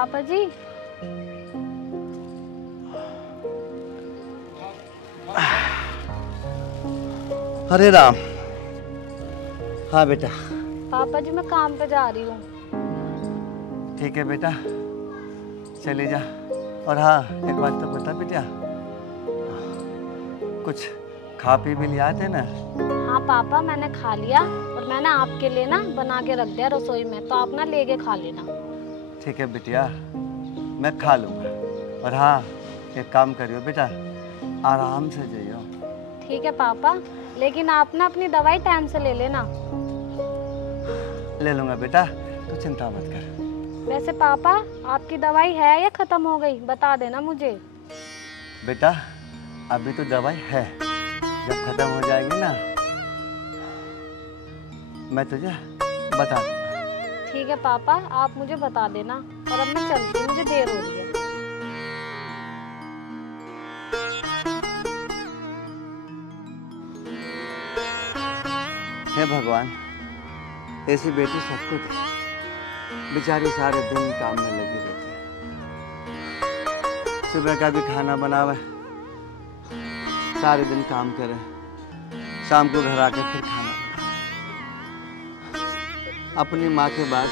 पापा जी। हरे राम। हाँ बेटा। पापा जी मैं काम पे जा रही हूँ। ठीक है बेटा, चले जा। और हाँ, एक बात तो बता बेटा, कुछ खा पी भी लिया थे ना? हाँ पापा मैंने खा लिया, और मैंने आपके लिए ना बना के रख दिया रसोई में, तो आप ना लेके खा लेना। ठीक है बिटिया, मैं खा लूँगा। और हाँ, एक काम करियो बेटा, आराम से जाइयो। ठीक है पापा, लेकिन आप ना अपनी दवाई टाइम से ले लेना। ले लूँगा बेटा, तू चिंता मत कर। वैसे पापा आपकी दवाई है या खत्म हो गई, बता देना मुझे। बेटा अभी तो दवाई है, जब खत्म हो जाएगी ना मैं तुझे बता दूँगा। ठीक है पापा, आप मुझे बता देना। और अब मैं चलती हूँ, मुझे देर हो रही है। हे भगवान, ऐसी बेटी सबको दे। बेचारी सारे दिन काम में लगी रहती है, सुबह का भी खाना बनावे, सारे दिन काम करे, शाम को घर आके फिर खाना बनावे। अपनी माँ के बाद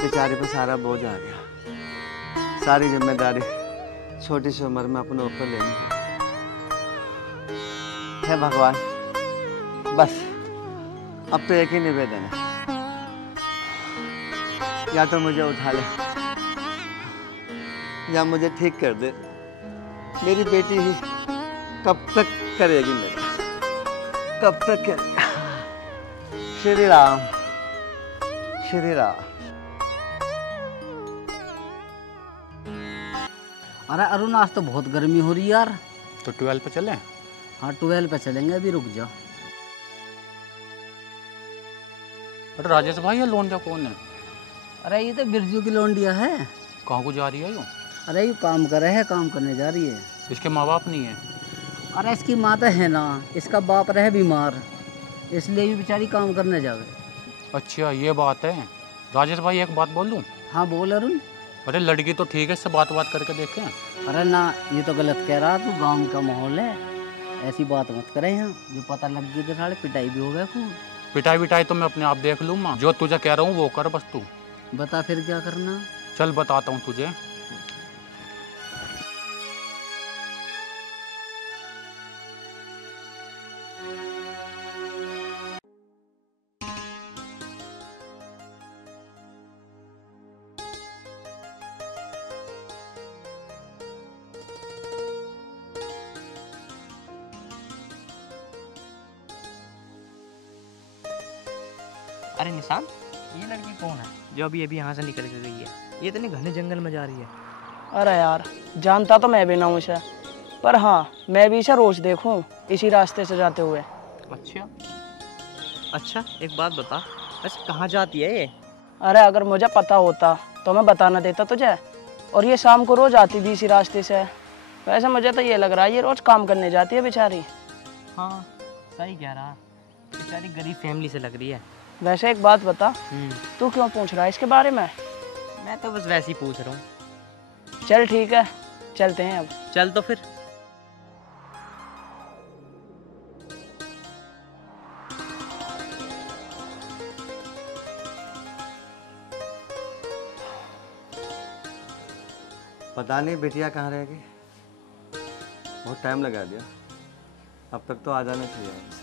बेचारे पे सारा बोझ आ गया, सारी जिम्मेदारी छोटी सी उम्र में अपने ऊपर लेनी पड़ी। हे भगवान, बस अब तो एक ही निवेदन है, या तो मुझे उठा ले या मुझे ठीक कर दे। मेरी बेटी ही कब तक करेगी मेरा, कब तक करेगी? श्री राम, श्री राम। अरे अरुण, आज तो बहुत गर्मी हो रही है यार। तो 12 पे चलें? हाँ 12 पे चलेंगे, अभी रुक जाओ। अरे राजेश भाई, ये लोन का कौन है? अरे ये तो बिरजू की लौंडिया है। कहाँ को जा रही है यो? अरे ये काम कर रहे है, काम करने जा रही है। इसके माँ बाप नहीं है? अरे इसकी माँ तो है ना, इसका बाप रहे बीमार, इसलिए भी बेचारी काम करने जावे। अच्छा ये बात है। राजेश भाई एक बात बोल लूँ? हाँ बोल अरुण। अरे लड़की तो ठीक है, इससे बात करके देखें। अरे ना, ये तो गलत कह रहा तू, गाँव का माहौल है, ऐसी बात मत करे यहाँ। जो पता लग गई तो साढ़े पिटाई भी हो गया खूब। पिटाई विटाई तो मैं अपने आप देख लूँ माँ, जो तुझे कह रहा हूँ वो कर बस तू। बता फिर क्या करना। चल बताता हूँ तुझे। अरे निशान, ये लड़की कौन है जो अभी अभी यहाँ से निकल के गई है? ये इतने घने जंगल में जा रही है। अरे यार, जानता तो मैं भी ना हूँ इसे, पर हाँ मैं भी इसे रोज देखूँ इसी रास्ते से जाते हुए। अच्छा एक बात बता, वैसे कहाँ जाती है ये? अरे अगर मुझे पता होता तो मैं बता ना देता तुझे। और ये शाम को रोज आती भी इसी रास्ते से। वैसे मुझे तो ये लग रहा है ये रोज काम करने जाती है बेचारी। हाँ सही कह रहा, बेचारी गरीब फैमिली से लग रही है। वैसे एक बात बता, तू क्यों पूछ रहा है इसके बारे में? मैं तो बस वैसे ही पूछ रहा हूँ। चल ठीक है, चलते हैं अब। चल तो फिर। पता नहीं बेटिया कहाँ रह गई, बहुत टाइम लगा दिया, अब तक तो आ जाना चाहिए उनसे।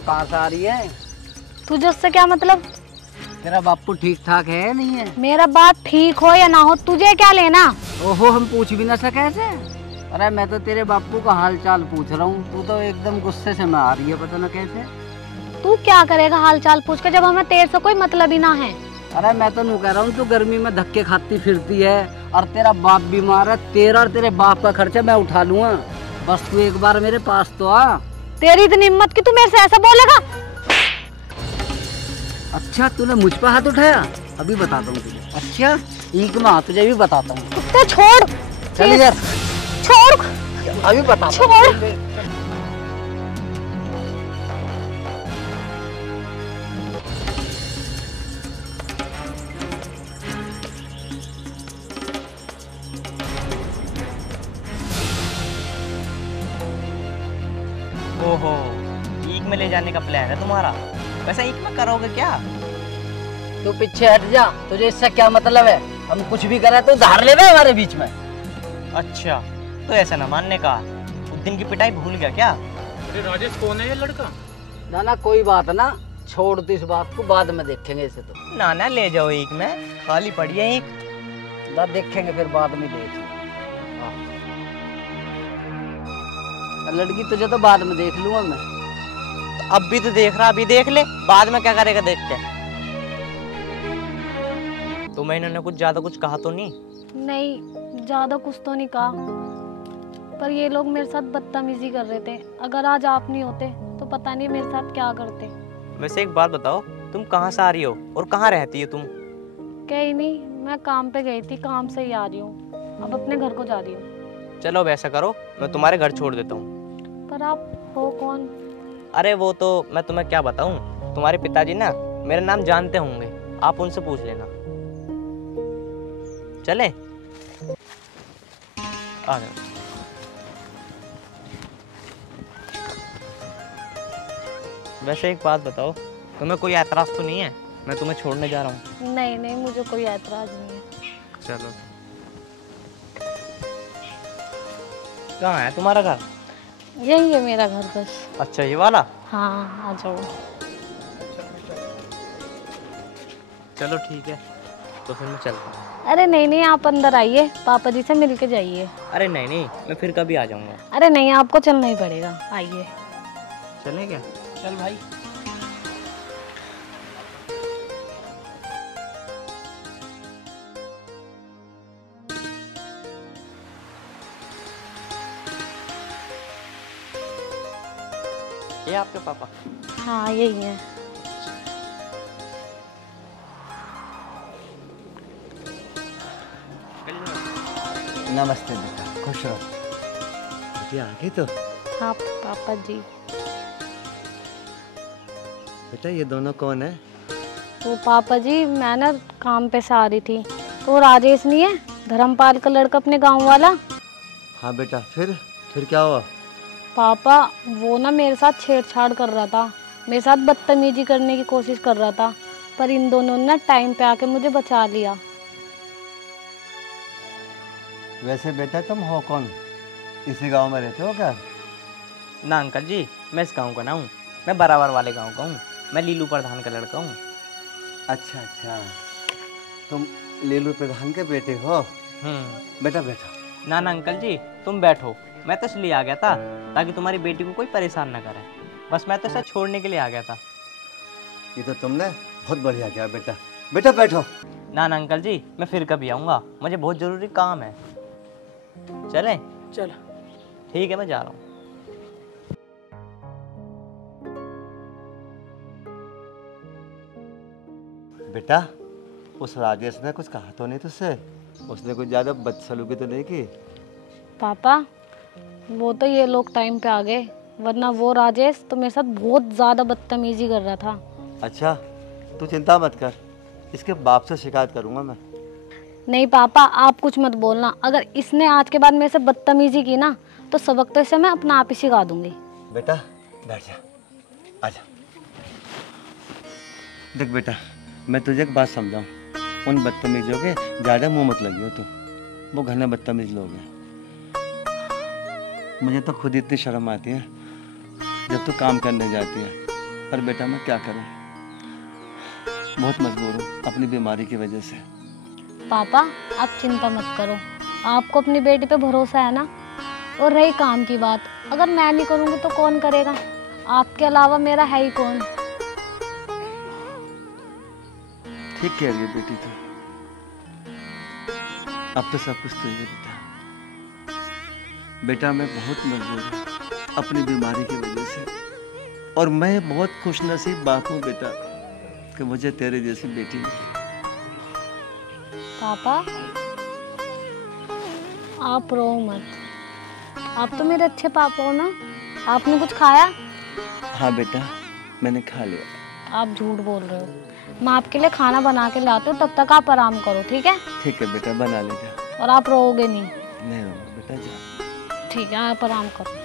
कहाँ से आ रही है? तुझे उससे क्या मतलब? तेरा बापू ठीक ठाक है नहीं है? मेरा बाप ठीक हो या ना हो, तुझे क्या लेना? ओहो, हम पूछ भी ना सके ऐसे। अरे मैं तो तेरे बापू का हाल चाल पूछ रहा हूँ, तू तो एकदम गुस्से से में आ रही है, पता ना कैसे। तू क्या करेगा हाल चाल पूछ के, जब हमें तेरे से कोई मतलब ही ना है। अरे मैं तो नहीं कह रहा हूँ, तू गर्मी में धक्के खाती फिरती है और तेरा बाप बीमार है, तेरा और तेरे बाप का खर्चा मैं उठा लूंगा, बस तू एक बार मेरे पास तो आ। तेरी इतनी हिम्मत कि तू मेरे से ऐसा बोलेगा? अच्छा तूने मुझ पर हाथ उठाया, अभी बताता हूँ तुझे। अच्छा एक मैं तुझे भी बताता हूँ। तो छोड़। चल इधर। छोड़, अभी बता। छोड़। ओहो, ईक में ले जाने का प्लान है तुम्हारा। वैसे ईक में करोगे क्या? तू पीछे हट जा, तुझे इससे क्या मतलब है? हम कुछ भी करें तो धार ले हमारे बीच में। अच्छा, तो ऐसा ना मानने का। उस दिन की पिटाई भूल गया क्या? अरे राजेश, कौन है ये लड़का? ना ना कोई बात ना, छोड़ दो इस बात को, बाद में देखेंगे इसे। तो ना ना ले जाओ ईक में, खाली पड़ी है ईक। ना देखेंगे फिर बाद में देख। लड़की तुझे तो बाद में देख लूंगा मैं। तो अब भी तो देख रहा, अभी देख ले, बाद में क्या करेगा देख के। तुम्हें इन्होंने कुछ ज्यादा कुछ कहा तो नहीं? नहीं, ज्यादा कुछ तो नहीं कहा, पर ये लोग मेरे साथ बदतमीजी कर रहे थे। अगर आज आप नहीं होते तो पता नहीं मेरे साथ क्या करते। वैसे एक बात बताओ, तुम कहाँ से आ रही हो और कहाँ रहती हो तुम? कहीं नहीं, मैं काम पे गई थी, काम से ही आ रही हूँ। अब अपने घर को जा रही हूँ। चलो वैसा करो, मैं तुम्हारे घर छोड़ देता हूँ। पर आप हो कौन? अरे वो तो मैं तुम्हें क्या बताऊँ, तुम्हारे पिताजी ना मेरा नाम जानते होंगे, आप उनसे पूछ लेना। चले आ जाओ। वैसे एक बात बताओ, तुम्हें कोई एतराज तो नहीं है मैं तुम्हें छोड़ने जा रहा हूँ? नहीं नहीं, मुझे कोई ऐतराज नहीं है। चलो। कहाँ है तुम्हारा घर? यही है मेरा घर बस। अच्छा, ये वाला? हाँ, आ जाओ। चलो ठीक है, तो फिर मैं चलता हूँ। अरे नहीं नहीं, आप अंदर आइए, पापा जी से मिल के जाइए। अरे नहीं नहीं, मैं फिर कभी आ जाऊँगा। अरे नहीं, आपको चलना ही पड़ेगा, आइए। चलें क्या? चल भाई। ये आपके पापा? हाँ, यही है। नमस्ते बेटा, खुश रहो। बेटी आ गई तो? हाँ पापा जी। बेटा ये दोनों कौन है? वो पापा जी, मैं ना काम पे से आ रही थी, तो राजेश नहीं है, धर्मपाल का लड़का, अपने गांव वाला। हाँ बेटा, फिर क्या हुआ? पापा, वो ना मेरे साथ छेड़छाड़ कर रहा था, मेरे साथ बदतमीजी करने की कोशिश कर रहा था, पर इन दोनों ने ना टाइम पे आके मुझे बचा लिया। वैसे बेटा तुम हो कौन? इसी गांव में रहते हो क्या? ना अंकल जी, मैं इस गांव का ना हूँ, मैं बराबर वाले गांव का हूँ, मैं लीलू प्रधान का लड़का हूँ। अच्छा अच्छा, तुम लीलू प्रधान के बेटे हो? बेटा बैठो। ना ना अंकल जी, तुम बैठो, मैं तो इसलिए आ गया था ताकि तुम्हारी बेटी को कोई परेशान ना करे, बस मैं तो इसे छोड़ने के लिए आ गया था। ये तो तुमने बहुत बढ़िया किया बेटा। बेटा बैठो। ना ना अंकल जी, मैं फिर कभी आऊँगा, मुझे बहुत ज़रूरी काम है। चलें? चल। ठीक है, मैं जा रहा हूँ। बेटा उस राजेश ने कुछ कहा तो नहीं तुझसे? उसने कुछ ज़्यादा बदसलूकी तो नहीं की? पापा, वो तो ये लोग टाइम पे आ गए, वरना वो राजेश तो मेरे साथ बहुत ज़्यादा बदतमीजी कर रहा था। अच्छा, तू चिंता मत कर, इसके बाप से शिकायत करूँगा मैं। नहीं पापा, आप कुछ मत बोलना, अगर इसने आज के बाद मेरे से बदतमीजी की ना, तो सबक तो इसे मैं अपना आप ही सिखा दूंगी। बेटा बैठ जा, आजा। देख बेटा, मैं तुझे एक बात समझाऊँ, उन बदतमीजों के ज़्यादा मुंह मत लगी हो तुम, वो घने बदतमीज लोग हैं। मुझे तो खुद इतनी शर्म आती है जब तू काम करने जाती है, पर बेटा मैं क्या करूँ, बहुत मजबूर हूँ अपनी बीमारी की वजह से। पापा आप चिंता मत करो, आपको अपनी बेटी पे भरोसा है ना। और रही काम की बात, अगर मैं नहीं करूँगी तो कौन करेगा? आपके अलावा मेरा है ही कौन। ठीक कह रही है बेटी तू, अब तो सब कुछ तुझे बेटा। बेटा मैं बहुत मजबूर हूँ अपनी बीमारी की वजह से, और मैं बहुत खुशनसीब बाप हूँ बेटा कि मुझे तेरे जैसी बेटी मिली। पापा आप रो मत। आप तो मेरे अच्छे पापा हो ना। आपने कुछ खाया? हाँ बेटा, मैंने खा लिया। आप झूठ बोल रहे हो। मैं आपके लिए खाना बना के लाती हूँ, तब तक आप आराम करो, ठीक है? ठीक है बेटा, बना ले जा। और आप रोओगे नहीं। नहीं रोऊंगा बेटा, जा। ठीक है, आप आराम करो।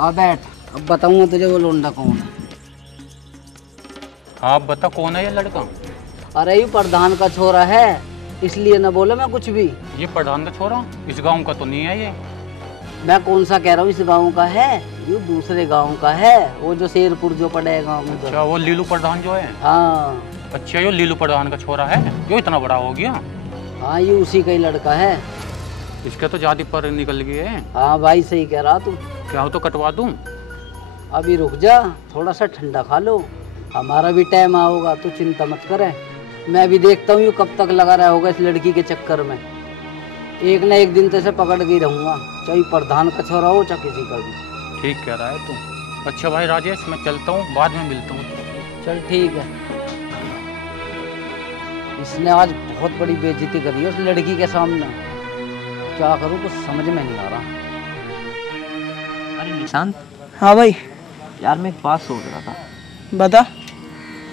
आ बैठ, अब बताऊंगा तुझे वो लोंडा कौन है। आप बता कौन है ये लड़का? अरे ये प्रधान का छोरा है, इसलिए ना बोला मैं कुछ भी। ये प्रधान का छोरा? इस गांव का तो नहीं है ये। मैं कौन सा कह रहा हूँ इस गांव का है, ये दूसरे गांव का है, वो जो शेरपुर जो पड़े है गांव में। अच्छा, वो लीलू प्रधान जो है? हाँ। अच्छा, ये लीलू प्रधान का छोरा है जो इतना बड़ा हो गया? हाँ, ये उसी का ही लड़का है। इसके तो जाति पर निकल गई है। हाँ भाई, सही कह रहा तू। क्या हो तो कटवा दूं? अभी रुक जा, थोड़ा सा ठंडा खा लो, हमारा भी टाइम आओगा, तू चिंता मत करे। मैं भी देखता हूँ कब तक लगा रहा होगा इस लड़की के चक्कर में। एक ना एक दिन तो इसे पकड़ के ही रहूंगा, चाहे प्रधान का छोरा हो चाहे किसी का भी। ठीक कह रहा है तू। अच्छा भाई राजेश, मैं चलता हूँ, बाद में मिलता हूँ। चल ठीक है। इसने आज बहुत बड़ी बेइज्जती करी है उस लड़की के सामने। क्या करूँ कुछ समझ में नहीं आ रहा। अरे निशांत, हाँ भाई। यार मैं एक बात सोच रहा था। बता।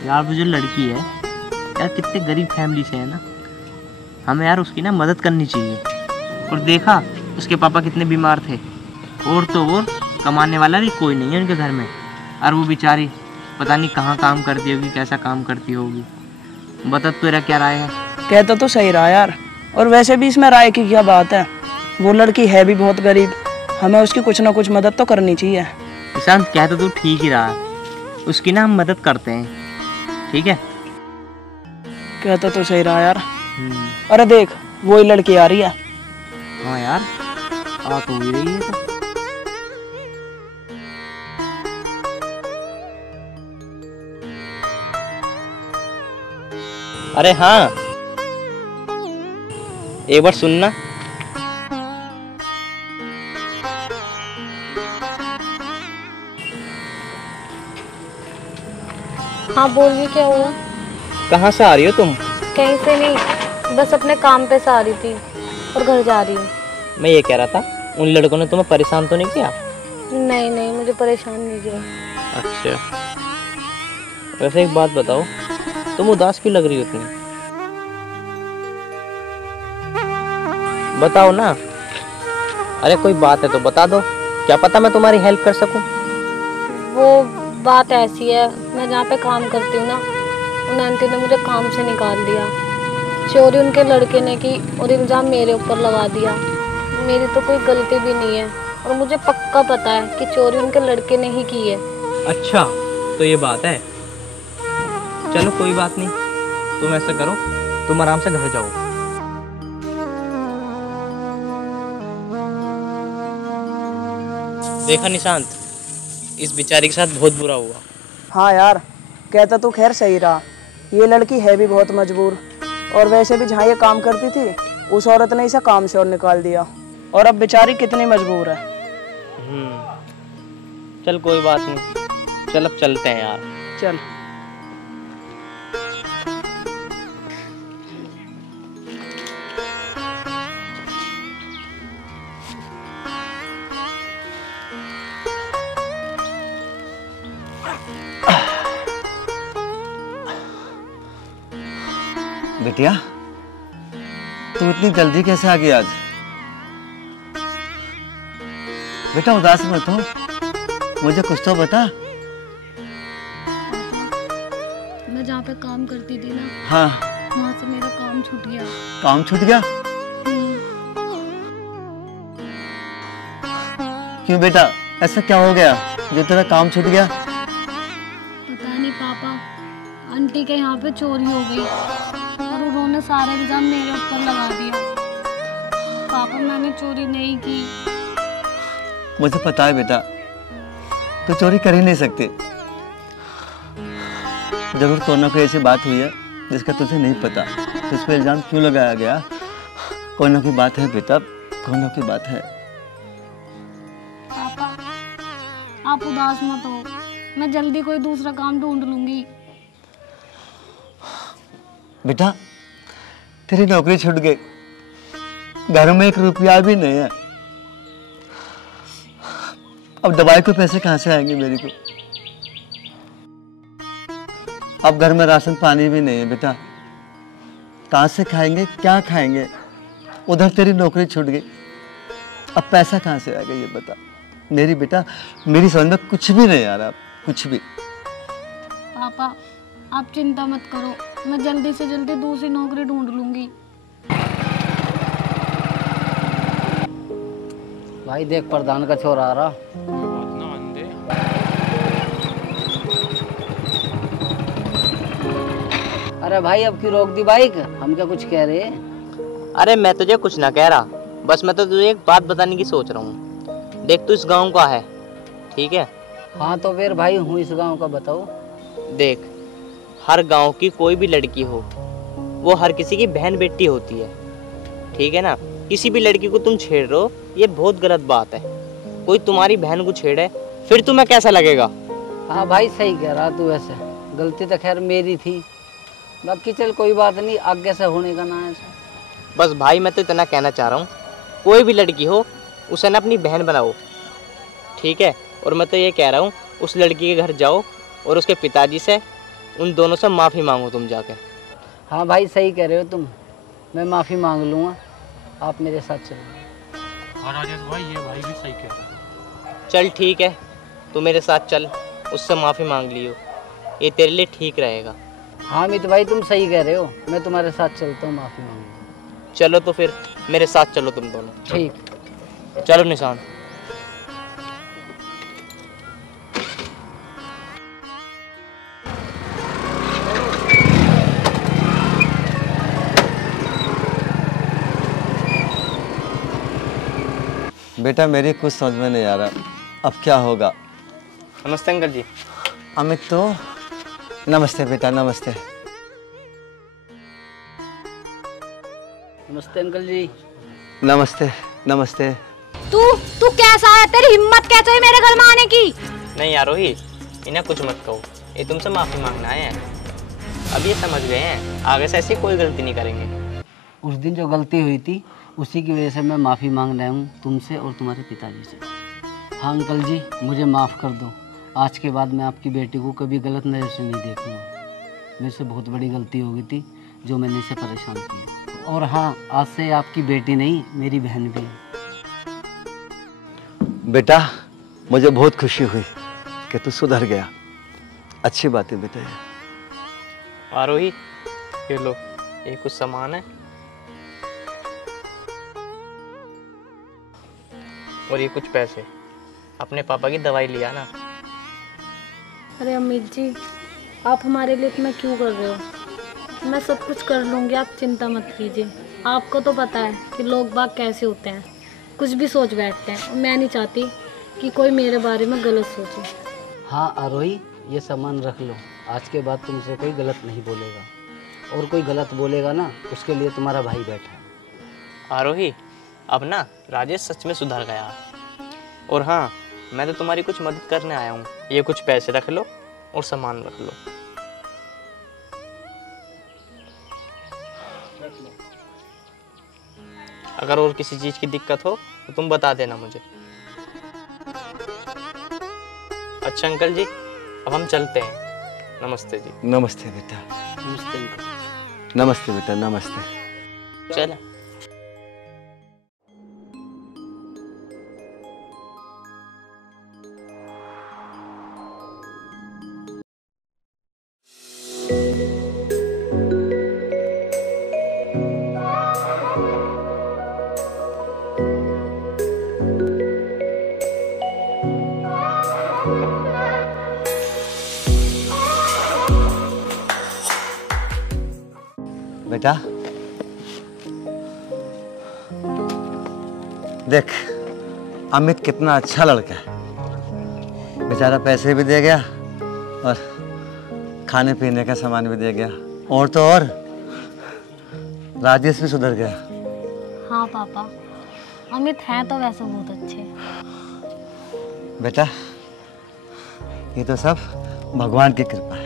यार वो जो लड़की है यार, कितने गरीब फैमिली से है ना, हमें यार उसकी ना मदद करनी चाहिए। और देखा उसके पापा कितने बीमार थे, और तो और कमाने वाला भी कोई नहीं है उनके घर में, और वो बेचारी पता नहीं कहाँ काम करती होगी, कैसा काम करती होगी। बता तेरा क्या राय है? कहता तो सही रहा यार, और वैसे भी इसमें राय की क्या बात है, वो लड़की है भी बहुत गरीब, हमें उसकी कुछ ना कुछ मदद तो करनी चाहिए। निशांत, कहता तो ठीक ही रहा, उसकी ना हम मदद करते हैं, ठीक है? कहता तो सही रहा यार। अरे देख, वही लड़की आ रही है। हाँ यार, आ तो हुई रही है तो। अरे हाँ, एक बार सुनना। हाँ बोलिए, क्या हुआ? कहाँ से आ रही हो तुम? कहीं से नहीं, बस अपने काम पे से आ रही थी और घर जा रही हूँ। मैं ये कह रहा था, उन लड़कों ने तुम्हें परेशान तो नहीं किया? नहीं नहीं, मुझे परेशान नहीं किया। अच्छा, वैसे एक बात बताओ, तुम उदास क्यों लग रही हो इतनी? बताओ ना। अरे कोई बात है तो बता दो, क्या पता मैं तुम्हारी हेल्प कर सकूं। वो बात ऐसी है, मैं जहाँ पे काम करती हूँ ना, उन आंटी ने मुझे काम से निकाल दिया। चोरी उनके लड़के ने की और इल्ज़ाम मेरे ऊपर लगा दिया। मेरी तो कोई गलती भी नहीं है, और मुझे पक्का पता है कि चोरी उनके लड़के ने ही की है। अच्छा, तो ये बात है। चलो कोई बात नहीं, तुम ऐसा करो, तुम आराम से घर जाओ। देखा निशांत, इस बेचारी के साथ बहुत बुरा हुआ। हाँ यार, कहता तो खैर सही रहा, ये लड़की है भी बहुत मजबूर, और वैसे भी जहाँ ये काम करती थी उस औरत ने इसे काम से और निकाल दिया, और अब बेचारी कितनी मजबूर है। चल कोई बात नहीं, चल अब चलते हैं यार। चल। बिटिया, तू इतनी जल्दी कैसे आ गई आज? बेटा उदास मत हो, मुझे कुछ तो बता। मैं जहाँ पे काम करती थी ना, हाँ। वहाँ से मेरा काम छूट गया। काम छूट गया? क्यों बेटा, ऐसा क्या हो गया जो तेरा काम छूट गया? पता नहीं पापा, आंटी के यहाँ पे चोरी हो गई और उन्होंने सारा इल्जाम मेरे ऊपर लगा दिया। पापा, मैंने चोरी नहीं की। मुझे पता है बेटा, तो चोरी कर ही नहीं सकते। जरूर कोई ना कोई ऐसी बात हुई है जिसका तुझे नहीं पता, तो इस पर इल्जाम क्यों लगाया गया? कोई ना कोई बात है बेटा, कोई ना कोई बात है। पापा, आप उदास मत हो, मैं जल्दी कोई दूसरा काम ढूंढ लूंगी। बेटा तेरी नौकरी छूट गई, घर में 1 रुपया भी नहीं है। अब दवाई के पैसे कहाँ से आएंगे मेरी को? अब घर में राशन पानी भी नहीं है बेटा, कहाँ से खाएंगे, क्या खाएंगे? उधर तेरी नौकरी छूट गई, अब पैसा कहाँ से आएगा ये बता। मेरी बेटा मेरी समझ में कुछ भी नहीं आ रहा, कुछ भी। पापा आप चिंता मत करो, मैं जल्दी से जल्दी दूसरी नौकरी ढूंढ लूंगी। भाई देख प्रधान का छोरा आ रहा। अरे भाई अब क्यों रोक दी बाइक? हम क्या कुछ कह रहे? अरे मैं तुझे कुछ ना कह रहा, बस मैं तो तुझे एक बात बताने की सोच रहा हूँ। देख तू इस गांव का है, ठीक है? हाँ तो फिर भाई हूँ इस गांव का, बताओ। देख हर गांव की कोई भी लड़की हो, वो हर किसी की बहन बेटी होती है, ठीक है ना? किसी भी लड़की को तुम छेड़ रहे हो, ये बहुत गलत बात है। कोई तुम्हारी बहन को छेड़े फिर तुम्हें कैसा लगेगा? हाँ भाई सही कह रहा तू, ऐसे गलती तो खैर मेरी थी, बाकी चल कोई बात नहीं, आगे से होने का ना है। बस भाई मैं तो इतना कहना चाह रहा हूँ, कोई भी लड़की हो उसे ना अपनी बहन बनाओ, ठीक है? और मैं तो ये कह रहा हूँ उस लड़की के घर जाओ और उसके पिताजी से, उन दोनों से माफ़ी मांगो तुम जाके। हाँ भाई सही कह रहे हो तुम, मैं माफ़ी मांग लूँगा, आप मेरे साथ चलो। हाँ राजेश भाई, ये भाई भी सही कह रहा है। चल ठीक है, तू मेरे साथ चल, उससे माफ़ी मांग लियो, ये तेरे लिए ठीक रहेगा। हाँ अमित भाई तुम सही कह रहे हो, मैं तुम्हारे साथ चलता हूँ, माफ़ी मांगूंगा। चलो तो फिर मेरे साथ चलो तुम दोनों। ठीक। चलो निशान। बेटा मेरी कुछ समझ में नहीं आ रहा, अब क्या होगा? नमस्ते अंकल जी। अमित तो नमस्ते बेटा, नमस्ते। नमस्ते अंकल जी। नमस्ते नमस्ते। तू कैसा है? तेरी हिम्मत कैसे है मेरे घर में आने की? नहीं यार रोही, इन्हें कुछ मत कहो, ये तुमसे माफ़ी मांगना आए हैं। अब ये समझ गए हैं, आगे से ऐसी कोई गलती नहीं करेंगे। उस दिन जो गलती हुई थी उसी की वजह से मैं माफ़ी मांग रहा हूँ तुमसे और तुम्हारे पिताजी से। हाँ अंकल जी मुझे माफ़ कर दो, आज के बाद मैं आपकी बेटी को कभी गलत नज़र से नहीं देखूँगा। मेरे से बहुत बड़ी गलती हो गई थी जो मैंने इसे परेशान किया। और हाँ आज से आपकी बेटी नहीं मेरी बहन भी है। बेटा मुझे बहुत खुशी हुई कि तू सुधर गया, अच्छी बात है बेटा। आरोही ये लो, ये कुछ सामान है और ये कुछ पैसे, अपने पापा की दवाई लिया ना। अरे अमित जी आप हमारे लिए इतना क्यों कर रहे हो? मैं सब कुछ कर लूँगी, आप चिंता मत कीजिए। आपको तो पता है कि लोग बाग कैसे होते हैं, कुछ भी सोच बैठते हैं, और मैं नहीं चाहती कि कोई मेरे बारे में गलत सोचे। हाँ आरोही ये सामान रख लो, आज के बाद तुमसे कोई गलत नहीं बोलेगा, और कोई गलत बोलेगा ना उसके लिए तुम्हारा भाई बैठा है। आरोही अब ना राजेश सच में सुधर गया, और हाँ मैं तो तुम्हारी कुछ मदद करने आया हूँ। ये कुछ पैसे रख लो और सामान रख लो। अगर और किसी चीज़ की दिक्कत हो तो तुम बता देना मुझे। अच्छा अंकल जी अब हम चलते हैं। नमस्ते जी। नमस्ते बेटा। नमस्ते अंकल। नमस्ते बेटा, नमस्ते। चल बेटा देख अमित कितना अच्छा लड़का है, बेचारा पैसे भी दे गया और खाने पीने का सामान भी दे गया, और तो और राजेश भी सुधर गया। हाँ पापा, अमित हैं तो वैसे बहुत अच्छे। बेटा ये तो सब भगवान की कृपा है।